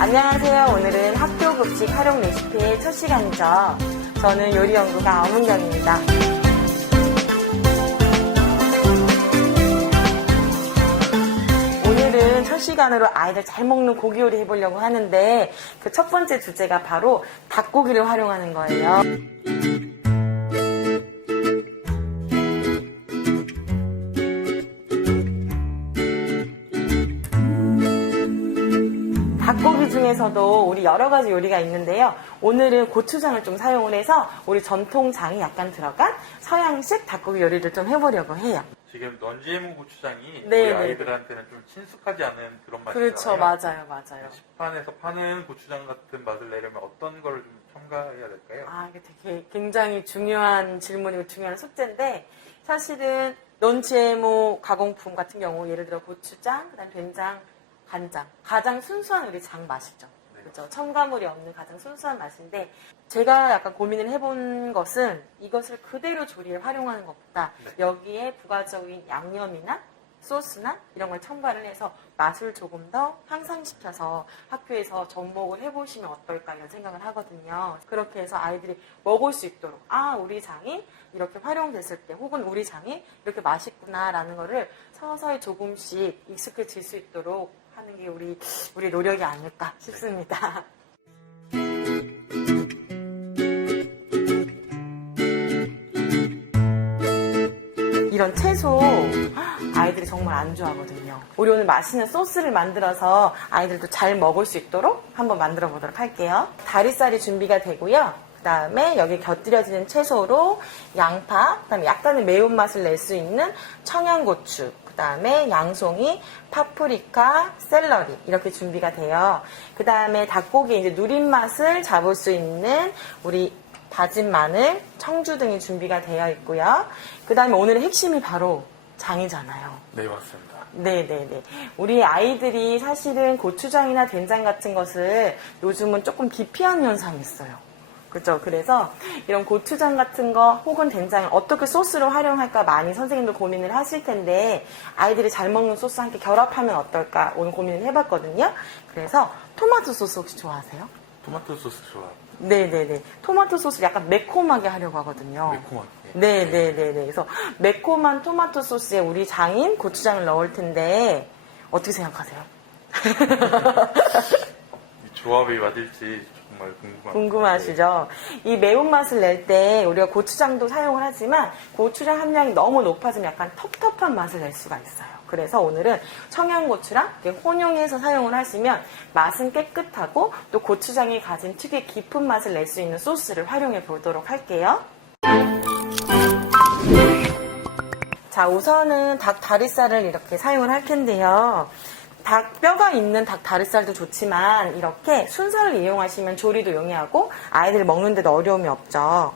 안녕하세요. 오늘은 학교 급식 활용 레시피의 첫 시간이죠. 저는 요리연구가 엄은경입니다. 오늘은 첫 시간으로 아이들 잘 먹는 고기 요리 해보려고 하는데 그 첫 번째 주제가 바로 닭고기를 활용하는 거예요. 닭고기 중에서도 우리 여러 가지 요리가 있는데요. 오늘은 고추장을 좀 사용을 해서 우리 전통장이 약간 들어간 서양식 닭고기 요리를 좀 해보려고 해요. 지금 넌지에무 고추장이 네, 우리 네. 아이들한테는 좀 친숙하지 않은 그런 맛이잖아요. 그렇죠. 맞아요. 시판에서 파는 고추장 같은 맛을 내려면 어떤 거를 좀 첨가해야 될까요? 이게 되게 굉장히 중요한 질문이고 중요한 숙제인데 사실은 넌지에무 가공품 같은 경우 예를 들어 고추장, 그다음 된장, 간장. 가장 순수한 우리 장 맛이죠. 네. 그렇죠. 첨가물이 없는 가장 순수한 맛인데 제가 약간 고민을 해본 것은 이것을 그대로 조리에 활용하는 것보다 네. 여기에 부가적인 양념이나 소스나 이런 걸 첨가를 해서 맛을 조금 더 향상시켜서 학교에서 접목을 해보시면 어떨까 이런 생각을 하거든요. 그렇게 해서 아이들이 먹을 수 있도록 우리 장이 이렇게 활용됐을 때 혹은 우리 장이 이렇게 맛있구나라는 거를 서서히 조금씩 익숙해질 수 있도록 하는 게 우리 노력이 아닐까 싶습니다. 이런 채소 아이들이 정말 안 좋아하거든요. 우리 오늘 맛있는 소스를 만들어서 아이들도 잘 먹을 수 있도록 한번 만들어 보도록 할게요. 다리살이 준비가 되고요. 그 다음에 여기 곁들여지는 채소로 양파, 그 다음에 약간의 매운맛을 낼 수 있는 청양고추, 그 다음에 양송이, 파프리카, 샐러리 이렇게 준비가 돼요. 그 다음에 닭고기 이제 누린 맛을 잡을 수 있는 우리 다진 마늘, 청주 등이 준비가 되어 있고요. 그 다음에 오늘의 핵심이 바로 장이잖아요. 네, 맞습니다. 네네네. 우리 아이들이 사실은 고추장이나 된장 같은 것을 요즘은 조금 기피하는 현상이 있어요. 그렇죠. 그래서 이런 고추장 같은 거 혹은 된장을 어떻게 소스로 활용할까 많이 선생님들 고민을 하실 텐데 아이들이 잘 먹는 소스 함께 결합하면 어떨까 오늘 고민을 해봤거든요. 그래서 토마토 소스 혹시 좋아하세요? 토마토 소스 좋아요. 네네네. 토마토 소스를 약간 매콤하게 하려고 하거든요. 매콤하게. 네네네네. 그래서 매콤한 토마토 소스에 우리 장인 고추장을 넣을 텐데 어떻게 생각하세요? 이 조합이 맞을지 정말 궁금합니다. 궁금하시죠? 이 매운맛을 낼 때 우리가 고추장도 사용을 하지만 고추장 함량이 너무 높아지면 약간 텁텁한 맛을 낼 수가 있어요. 그래서 오늘은 청양고추랑 이렇게 혼용해서 사용을 하시면 맛은 깨끗하고 또 고추장이 가진 특유의 깊은 맛을 낼 수 있는 소스를 활용해 보도록 할게요. 자, 우선은 닭 다리살을 이렇게 사용을 할 텐데요. 닭 뼈가 있는 닭 다리살도 좋지만 이렇게 순살을 이용하시면 조리도 용이하고 아이들이 먹는데도 어려움이 없죠.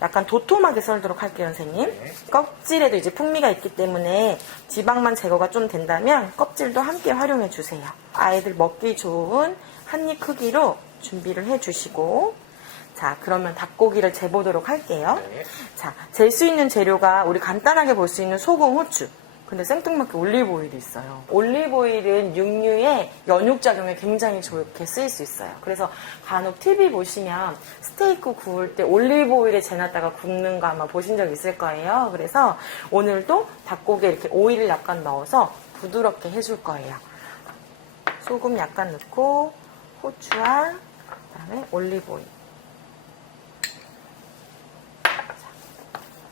약간 도톰하게 썰도록 할게요, 선생님. 네. 껍질에도 이제 풍미가 있기 때문에 지방만 제거가 좀 된다면 껍질도 함께 활용해 주세요. 아이들 먹기 좋은 한 입 크기로 준비를 해 주시고 자, 그러면 닭고기를 재보도록 할게요. 네. 자, 잴 수 있는 재료가 우리 간단하게 볼 수 있는 소금, 후추. 근데 생뚱맞게 올리브오일이 있어요. 올리브오일은 육류의 연육작용에 굉장히 좋게 쓰일 수 있어요. 그래서 간혹 TV 보시면 스테이크 구울 때 올리브오일에 재놨다가 굽는 거 아마 보신 적 있을 거예요. 그래서 오늘도 닭고기에 이렇게 오일을 약간 넣어서 부드럽게 해줄 거예요. 소금 약간 넣고 후추와 그다음에 올리브오일.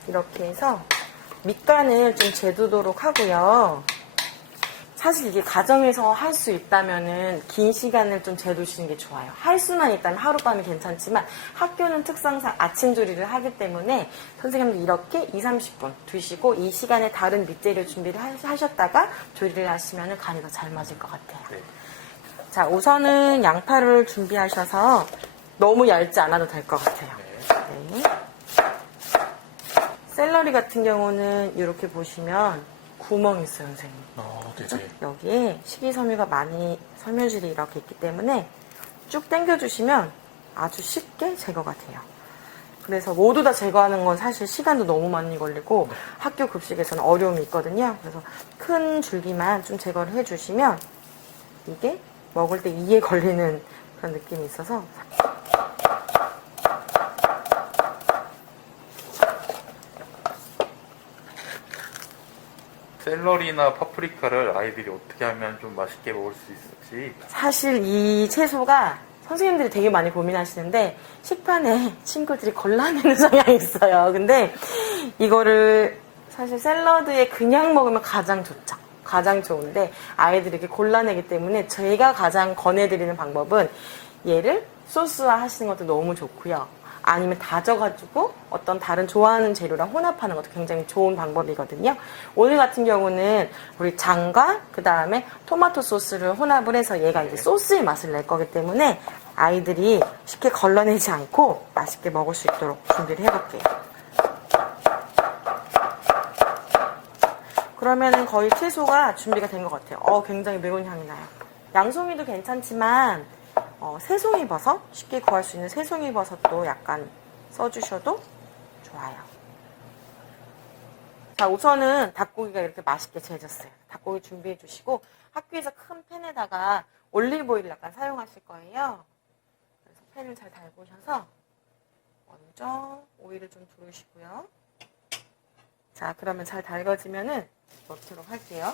이렇게 해서 밑간을 좀 재두도록 하고요. 사실 이게 가정에서 할 수 있다면은 긴 시간을 좀 재두시는 게 좋아요. 할 수만 있다면 하룻밤이 괜찮지만 학교는 특성상 아침 조리를 하기 때문에 선생님도 이렇게 20-30분 두시고 이 시간에 다른 밑재료 준비를 하셨다가 조리를 하시면 간이 더 잘 맞을 것 같아요. 네. 자, 우선은 양파를 준비하셔서 너무 얇지 않아도 될 것 같아요. 네. 샐러리 같은 경우는 이렇게 보시면 구멍이 있어요, 선생님. 네네. 여기에 식이섬유가 많이 섬유질이 이렇게 있기 때문에 쭉 당겨주시면 아주 쉽게 제거가 돼요. 그래서 모두 다 제거하는 건 사실 시간도 너무 많이 걸리고 학교 급식에서는 어려움이 있거든요. 그래서 큰 줄기만 좀 제거를 해주시면 이게 먹을 때 이에 걸리는 그런 느낌이 있어서 샐러리나 파프리카를 아이들이 어떻게 하면 좀 맛있게 먹을 수 있을지. 사실 이 채소가 선생님들이 되게 많이 고민하시는데 식판에 친구들이 골라내는 성향이 있어요. 근데 이거를 사실 샐러드에 그냥 먹으면 가장 좋죠. 가장 좋은데 아이들이 이렇게 골라내기 때문에 제가 가장 권해드리는 방법은 얘를 소스화 하시는 것도 너무 좋고요. 아니면 다져가지고 어떤 다른 좋아하는 재료랑 혼합하는 것도 굉장히 좋은 방법이거든요. 오늘 같은 경우는 우리 장과 그 다음에 토마토 소스를 혼합을 해서 얘가 이제 소스의 맛을 낼 거기 때문에 아이들이 쉽게 걸러내지 않고 맛있게 먹을 수 있도록 준비를 해볼게요. 그러면은 거의 채소가 준비가 된 것 같아요. 굉장히 매운 향이 나요. 양송이도 괜찮지만 새송이버섯, 쉽게 구할 수 있는 새송이버섯도 약간 써주셔도 좋아요. 자, 우선은 닭고기가 이렇게 맛있게 재졌어요. 닭고기 준비해 주시고 학교에서 큰 팬에다가 올리브오일을 약간 사용하실 거예요. 그래서 팬을 잘 달구셔서 먼저 오일을 좀 두르시고요. 자, 그러면 잘 달궈지면은 넣도록 할게요.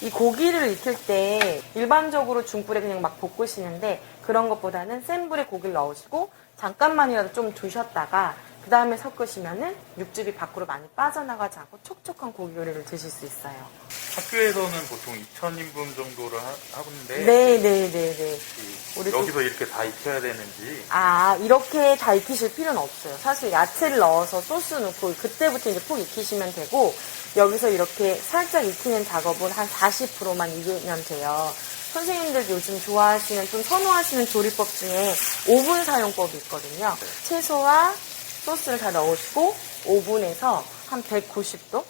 이 고기를 익힐 때 일반적으로 중불에 그냥 막 볶으시는데 그런 것보다는 센 불에 고기를 넣으시고 잠깐만이라도 좀 두셨다가 그 다음에 섞으시면은 육즙이 밖으로 많이 빠져나가지 않고 촉촉한 고기 요리를 드실 수 있어요. 학교에서는 보통 2,000인분 정도를 하는데 네네네네. 여기서 이렇게 다 익혀야 되는지. 이렇게 다 익히실 필요는 없어요. 사실 야채를 넣어서 소스 넣고 그때부터 이제 푹 익히시면 되고 여기서 이렇게 살짝 익히는 작업은 한 40%만 익으면 돼요. 선생님들 요즘 좋아하시는 좀 선호하시는 조리법 중에 오븐 사용법이 있거든요. 채소와 소스를 다 넣으시고 오븐에서 한 190도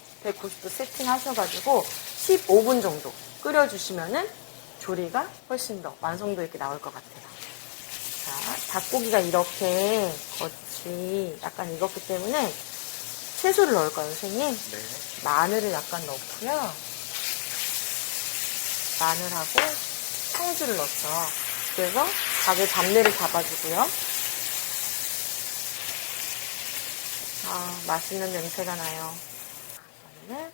세팅하셔가지고 15분 정도 끓여주시면은 조리가 훨씬 더 완성도 있게 나올 것 같아요. 자, 닭고기가 이렇게 겉이 약간 익었기 때문에 채소를 넣을까요, 선생님? 네. 마늘을 약간 넣고요. 마늘하고 청주를 넣죠. 그래서 닭의 잡내를 잡아주고요. 맛있는 냄새가 나요. 그다음에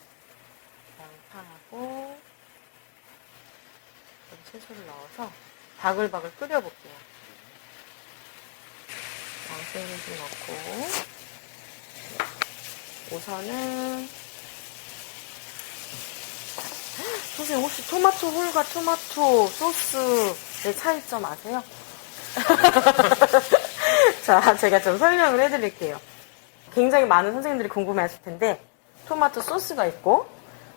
양파하고 채소를 넣어서 바글바글 끓여볼게요. 양파를 좀 넣고 우선은 선생님 혹시 토마토 홀과 토마토 소스의 차이점 아세요? 자, 제가 좀 설명을 해드릴게요. 굉장히 많은 선생님들이 궁금해하실 텐데 토마토 소스가 있고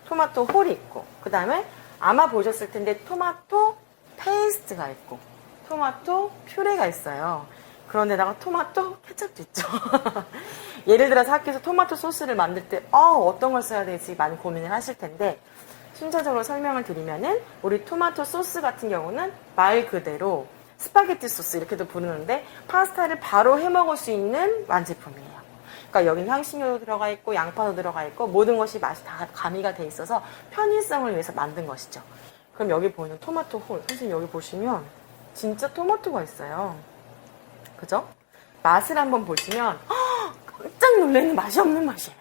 토마토 홀이 있고 그 다음에 아마 보셨을 텐데 토마토 페이스트가 있고 토마토 퓨레가 있어요. 그런데다가 토마토 케첩도 있죠. 예를 들어서 학교에서 토마토 소스를 만들 때 어떤 걸 써야 될지 많이 고민을 하실 텐데 순차적으로 설명을 드리면은 우리 토마토 소스 같은 경우는 말 그대로 스파게티 소스 이렇게도 부르는데 파스타를 바로 해 먹을 수 있는 완제품이에요. 그러니까 여기는 향신료도 들어가 있고 양파도 들어가 있고 모든 것이 맛이 다 가미가 돼 있어서 편의성을 위해서 만든 것이죠. 그럼 여기 보이는 토마토 홀, 선생님 여기 보시면 진짜 토마토가 있어요. 그죠? 맛을 한번 보시면 깜짝 놀라는 맛이 없는 맛이에요.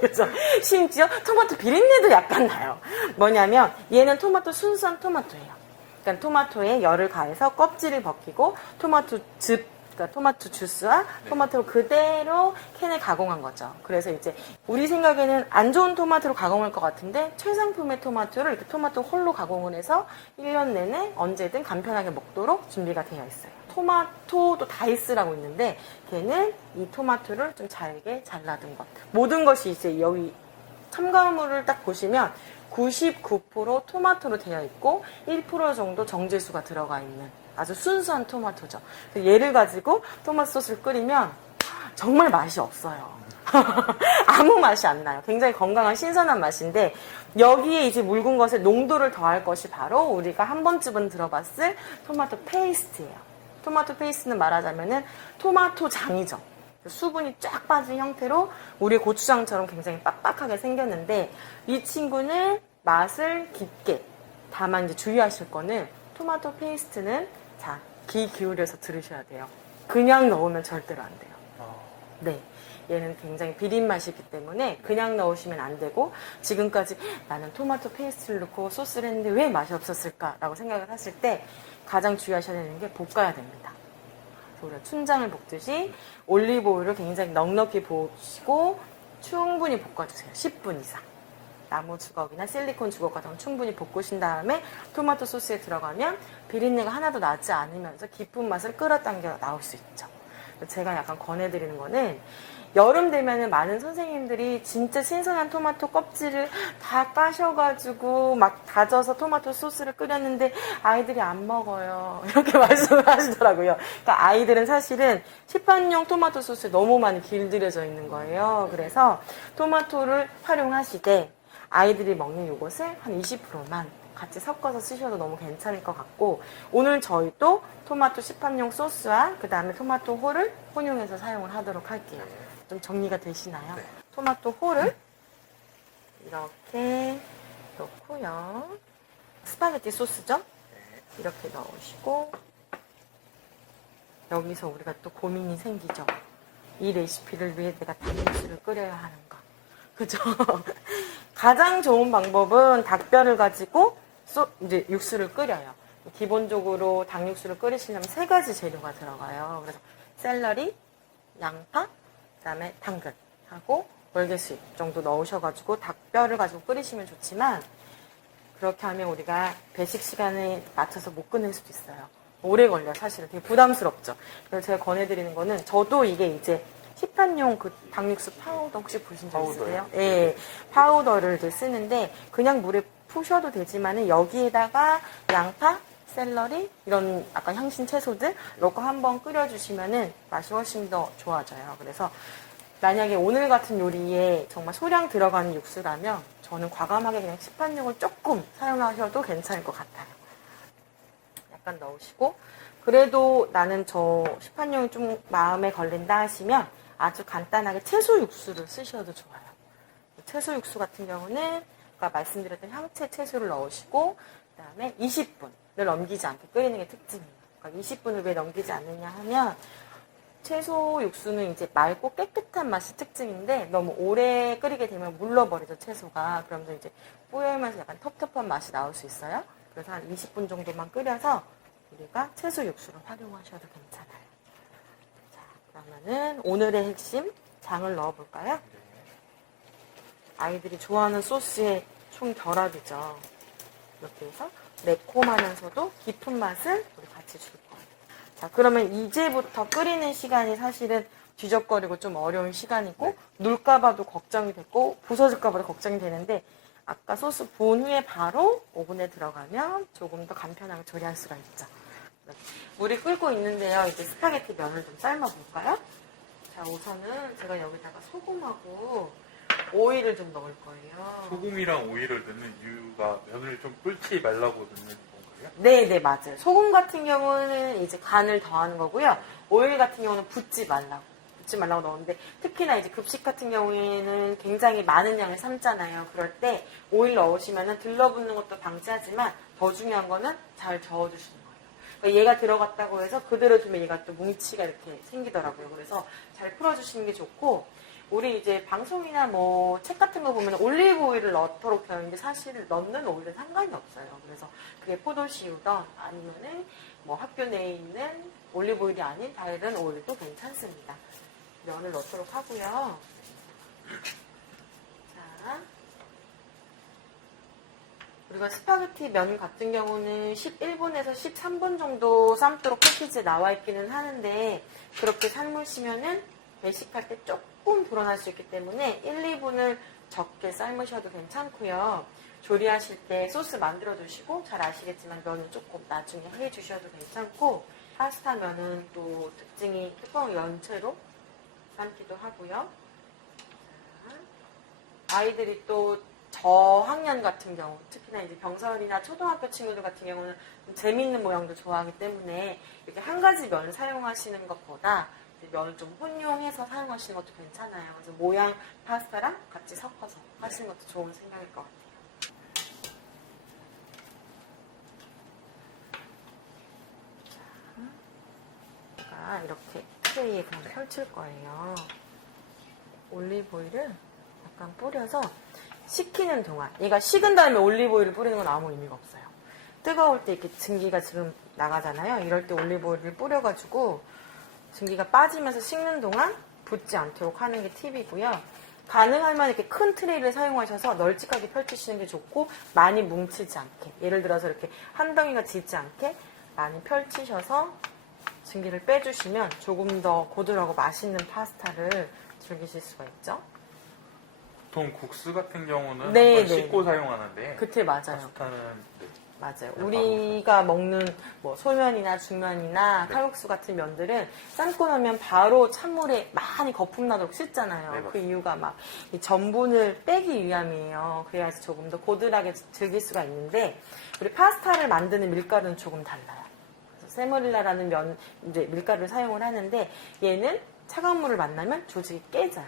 그죠? 심지어 토마토 비린내도 약간 나요. 뭐냐면 얘는 토마토 순수한 토마토예요. 그러니까 토마토에 열을 가해서 껍질을 벗기고 토마토 그러니까 토마토 주스와 토마토를 그대로 캔에 가공한 거죠. 그래서 이제 우리 생각에는 안 좋은 토마토로 가공할 것 같은데 최상품의 토마토를 이렇게 토마토 홀로 가공을 해서 1년 내내 언제든 간편하게 먹도록 준비가 되어 있어요. 토마토도 다이스라고 있는데 걔는 이 토마토를 좀 잘게 잘라둔 것. 모든 것이 이제 여기 첨가물을 딱 보시면 99% 토마토로 되어 있고 1% 정도 정제수가 들어가 있는 아주 순수한 토마토죠. 얘를 가지고 토마토 소스를 끓이면 정말 맛이 없어요. 아무 맛이 안 나요. 굉장히 건강한 신선한 맛인데 여기에 이제 묽은 것에 농도를 더할 것이 바로 우리가 한 번쯤은 들어봤을 토마토 페이스트예요. 토마토 페이스트는 말하자면은 토마토 장이죠. 수분이 쫙 빠진 형태로 우리 고추장처럼 굉장히 빡빡하게 생겼는데 이 친구는 맛을 깊게. 다만 이제 주의하실 거는 토마토 페이스트는 자, 귀 기울여서 들으셔야 돼요. 그냥 넣으면 절대로 안 돼요. 네. 얘는 굉장히 비린 맛이기 때문에 그냥 넣으시면 안 되고 지금까지 나는 토마토 페이스트를 넣고 소스를 했는데 왜 맛이 없었을까라고 생각을 하실 때 가장 주의하셔야 되는 게 볶아야 됩니다. 그래서 우리가 춘장을 볶듯이 올리브 오일을 굉장히 넉넉히 부으시고 충분히 볶아주세요. 10분 이상. 나무 주걱이나 실리콘 주걱 같은 거 충분히 볶으신 다음에 토마토 소스에 들어가면 비린내가 하나도 나지 않으면서 깊은 맛을 끌어당겨 나올 수 있죠. 제가 약간 권해드리는 거는 여름 되면은 많은 선생님들이 진짜 신선한 토마토 껍질을 다 까셔가지고 막 다져서 토마토 소스를 끓였는데 아이들이 안 먹어요. 이렇게 말씀을 하시더라고요. 그러니까 아이들은 사실은 시판용 토마토 소스에 너무 많이 길들여져 있는 거예요. 그래서 토마토를 활용하시되 아이들이 먹는 요것을 한 20%만 같이 섞어서 쓰셔도 너무 괜찮을 것 같고 오늘 저희 또 토마토 시판용 소스와 그 다음에 토마토 홀을 혼용해서 사용을 하도록 할게요. 좀 정리가 되시나요? 네. 토마토 홀을 이렇게 넣고요. 스파게티 소스죠? 이렇게 넣으시고 여기서 우리가 또 고민이 생기죠. 이 레시피를 위해 내가 닭육수를 끓여야 하는가. 그죠? 가장 좋은 방법은 닭뼈를 가지고 이제 육수를 끓여요. 기본적으로 닭육수를 끓이시려면 3가지 재료가 들어가요. 그래서 샐러리, 양파, 그다음에 당근하고 월계수잎 정도 넣으셔가지고 닭뼈를 가지고 끓이시면 좋지만 그렇게 하면 우리가 배식 시간에 맞춰서 못 끝낼 수도 있어요. 오래 걸려 사실은 되게 부담스럽죠. 그래서 제가 권해드리는 거는 저도 이게 이제 시판용 그 닭육수 파우더 혹시 보신 적 있으세요? 예, 네, 파우더를 이제 쓰는데 그냥 물에 푸셔도 되지만은 여기에다가 양파, 샐러리 이런 아까 향신 채소들 넣고 한번 끓여주시면은 맛이 훨씬 더 좋아져요. 그래서 만약에 오늘 같은 요리에 정말 소량 들어가는 육수라면 저는 과감하게 그냥 시판용을 조금 사용하셔도 괜찮을 것 같아요. 약간 넣으시고 그래도 나는 저 시판용이 좀 마음에 걸린다 하시면 아주 간단하게 채소 육수를 쓰셔도 좋아요. 채소 육수 같은 경우는 아까 말씀드렸던 향채 채소를 넣으시고 그다음에 20분을 넘기지 않게 끓이는 게 특징이에요. 그러니까 20분을 왜 넘기지 않느냐 하면 채소 육수는 이제 맑고 깨끗한 맛이 특징인데 너무 오래 끓이게 되면 물러버리죠, 채소가. 그러면서 이제 뿌연면서 약간 텁텁한 맛이 나올 수 있어요. 그래서 한 20분 정도만 끓여서 우리가 채소 육수를 활용하셔도 괜찮아요. 자, 그러면은 오늘의 핵심 장을 넣어볼까요? 아이들이 좋아하는 소스의 총결합이죠. 이렇게 해서 매콤하면서도 깊은 맛을 우리 같이 줄 거예요. 자, 그러면 이제부터 끓이는 시간이 사실은 뒤적거리고 좀 어려운 시간이고 눌까봐도 걱정이 됐고 부서질까봐도 걱정이 되는데 아까 소스 부은 후에 바로 오븐에 들어가면 조금 더 간편하게 조리할 수가 있죠. 물이 끓고 있는데요. 이제 스파게티 면을 좀 삶아볼까요? 자, 우선은 제가 여기다가 소금하고 오일을 좀 넣을 거예요. 소금이랑 오일을 넣는 이유가 면을 좀 불지 말라고 넣는 건가요? 네, 맞아요. 소금 같은 경우는 이제 간을 더하는 거고요. 오일 같은 경우는 붓지 말라고 넣었는데 특히나 이제 급식 같은 경우에는 굉장히 많은 양을 삶잖아요. 그럴 때 오일 넣으시면은 들러붙는 것도 방지하지만 더 중요한 거는 잘 저어주시는 거예요. 그러니까 얘가 들어갔다고 해서 그대로 두면 얘가 또 뭉치가 이렇게 생기더라고요. 그래서 잘 풀어주시는 게 좋고 우리 이제 방송이나 뭐 책 같은 거 보면 올리브 오일을 넣도록 되어 있는데 사실 넣는 오일은 상관이 없어요. 그래서 그게 포도씨유든 아니면은 뭐 학교 내에 있는 올리브 오일이 아닌 다른 오일도 괜찮습니다. 면을 넣도록 하고요. 자, 우리가 스파게티 면 같은 경우는 11분에서 13분 정도 삶도록 패키지에 나와 있기는 하는데 그렇게 삶으시면은 배식할 때 조금 불어날 수 있기 때문에 1, 2분을 적게 삶으셔도 괜찮고요. 조리하실 때 소스 만들어 두시고 잘 아시겠지만 면은 조금 나중에 해 주셔도 괜찮고 파스타 면은 또 특징이 뚜껑을 연 채로 삶기도 하고요. 자, 아이들이 또 저학년 같은 경우 특히나 이제 병설이나 초등학교 친구들 같은 경우는 재미있는 모양도 좋아하기 때문에 이렇게 한 가지 면을 사용하시는 것보다 면을 좀 혼용해서 사용하시는 것도 괜찮아요. 그래서 모양 파스타랑 같이 섞어서 하시는 것도 좋은 생각일 것 같아요. 자, 이렇게 트레이에 그냥 펼칠 거예요. 올리브오일을 약간 뿌려서 식히는 동안, 얘가 식은 다음에 올리브오일을 뿌리는 건 아무 의미가 없어요. 뜨거울 때 이렇게 증기가 지금 나가잖아요. 이럴 때 올리브오일을 뿌려가지고 증기가 빠지면서 식는 동안 붙지 않도록 하는 게 팁이고요. 가능하면 이렇게 큰 트레이를 사용하셔서 널찍하게 펼치시는 게 좋고, 많이 뭉치지 않게, 예를 들어서 이렇게 한 덩이가 지지 않게 많이 펼치셔서 증기를 빼주시면 조금 더 고들하고 맛있는 파스타를 즐기실 수가 있죠. 보통 국수 같은 경우는 네, 한번 네. 씻고 사용하는데 그때 맞아요. 파스타는 네. 맞아요. 네, 우리가 먹는 뭐 소면이나 중면이나 네. 칼국수 같은 면들은 삶고 나면 바로 찬물에 많이 거품 나도록 씻잖아요. 네, 그 맞습니다. 이유가 막 이 전분을 빼기 위함이에요. 그래야지 조금 더 고들하게 즐길 수가 있는데, 우리 파스타를 만드는 밀가루는 조금 달라요. 그래서 세모릴라라는 면 이제 밀가루를 사용을 하는데, 얘는 차가운 물을 만나면 조직이 깨져요.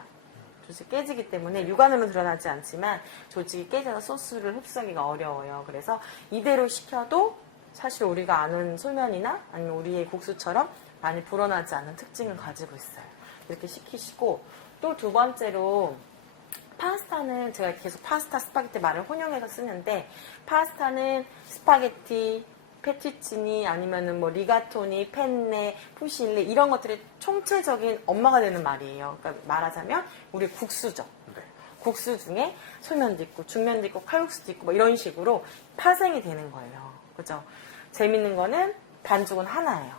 조직이 깨지기 때문에 육안으로 드러나지 않지만 조직이 깨져서 소스를 흡수하기가 어려워요. 그래서 이대로 식혀도 사실 우리가 아는 소면이나 아니면 우리의 국수처럼 많이 불어나지 않는 특징을 가지고 있어요. 이렇게 식히시고, 또 두 번째로 파스타는 제가 계속 파스타, 스파게티 말을 혼용해서 쓰는데, 파스타는 스파게티, 페투치니 아니면은 뭐 리가토니, 펜네, 푸실리 이런 것들이 총체적인 엄마가 되는 말이에요. 그러니까 말하자면 우리 국수죠. 네. 국수 중에 소면도 있고 중면도 있고 칼국수도 있고 뭐 이런 식으로 파생이 되는 거예요. 그죠? 재밌는 거는 반죽은 하나예요.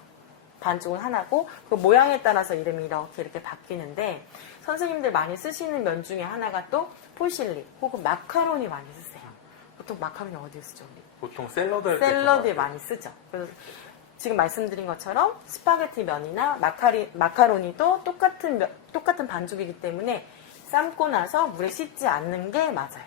반죽은 하나고 그 모양에 따라서 이름이 이렇게 바뀌는데, 선생님들 많이 쓰시는 면 중에 하나가 또 포실리 혹은 마카로니 많이 쓰세요. 보통 마카로니 어디에 쓰죠? 우리? 보통 샐러드에 샐러드에 많이 쓰죠. 그래서 지금 말씀드린 것처럼 스파게티 면이나 마카로니도 똑같은 반죽이기 때문에 삶고 나서 물에 씻지 않는 게 맞아요.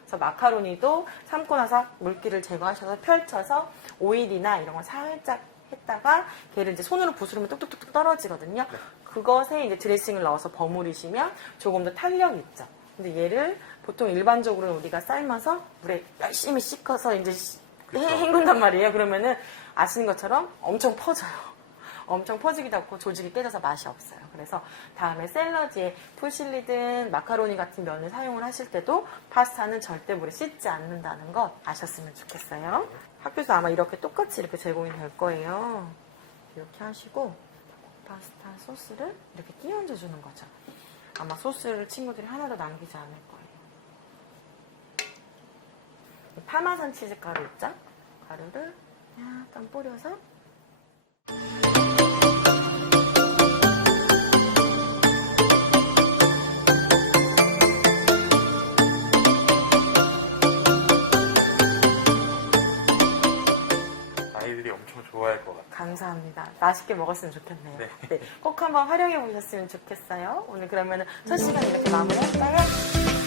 그래서 마카로니도 삶고 나서 물기를 제거하셔서 펼쳐서 오일이나 이런 걸 살짝 했다가 걔를 이제 손으로 부스르면 뚝뚝뚝 떨어지거든요. 네. 그것에 이제 드레싱을 넣어서 버무리시면 조금 더 탄력이 있죠. 근데 얘를 보통 일반적으로 우리가 삶아서 물에 열심히 씻어서 이제 그쵸. 헹군단 말이에요. 그러면은 아시는 것처럼 엄청 퍼져요. 엄청 퍼지기도 하고 조직이 깨져서 맛이 없어요. 그래서 다음에 샐러드에 푸실리든 마카로니 같은 면을 사용을 하실 때도 파스타는 절대 물에 씻지 않는다는 것 아셨으면 좋겠어요. 학교에서 아마 이렇게 똑같이 이렇게 제공이 될 거예요. 이렇게 하시고 파스타 소스를 이렇게 끼얹어 주는 거죠. 아마 소스를 친구들이 하나도 남기지 않을 거예요. 파마산 치즈 가루 있죠? 가루를 약간 뿌려서 아이들이 엄청 좋아할 것 같아요. 감사합니다. 맛있게 먹었으면 좋겠네요. 네. 네, 꼭 한번 활용해 보셨으면 좋겠어요. 오늘 그러면 첫 시간 이렇게 마무리할까요?